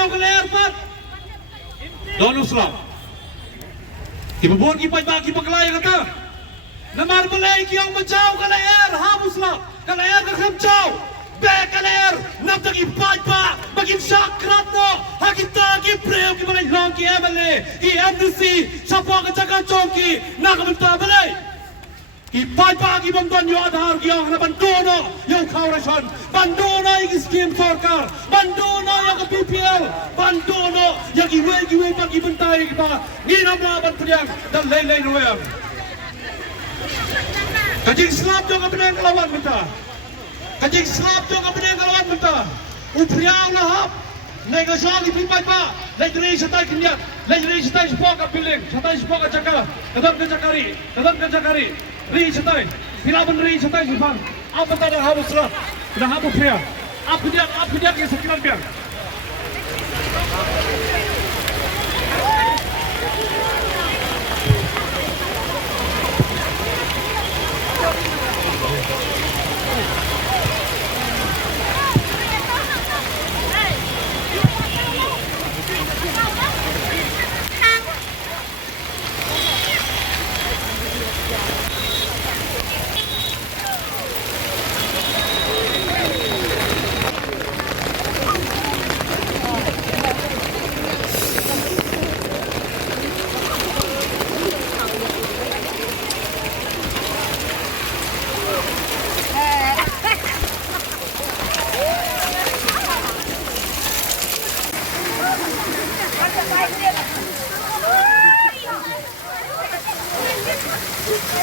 menjauh ke leher mat. Donald Trump. Ibubuan kita bagi pagkalaya kata. Namar malay kiyang menjauh ke leher habuslah. Ke leher ke kemjau. Bek ke leher. Namtak ipad pa. Maging sakrat no. Hakita kipreo kibalay long ki MLA. Ki MDC. Sapwa ka jaga chongki. Nakamenta balay. Ipad pa ki bangdan yo adhar kiyang hanapan dono. Yung kaurasyon. Bandono yung scheme sorkar. Bandono yung PPL. Bandono yung iwe pag-ibantay kita. Ginamlaban ko niyang ng laylay nuwayang. Kajing slap yung kapinang kalawan kita. Kajing slap yung kapinang kalawan kita. Upriyaw lahap. Negosyon ipipad pa. Lagray sa tayo kanya. Lagray sa tayo sa poka piling. Sa tayo sa poka tsaka. Kadam ka tsakari. Rin sa tayo. Pinaban rin sa tayo sa pang. Apa tayo na habos na. Pinahabo pria. Apa dia yang sekian biar.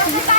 Kita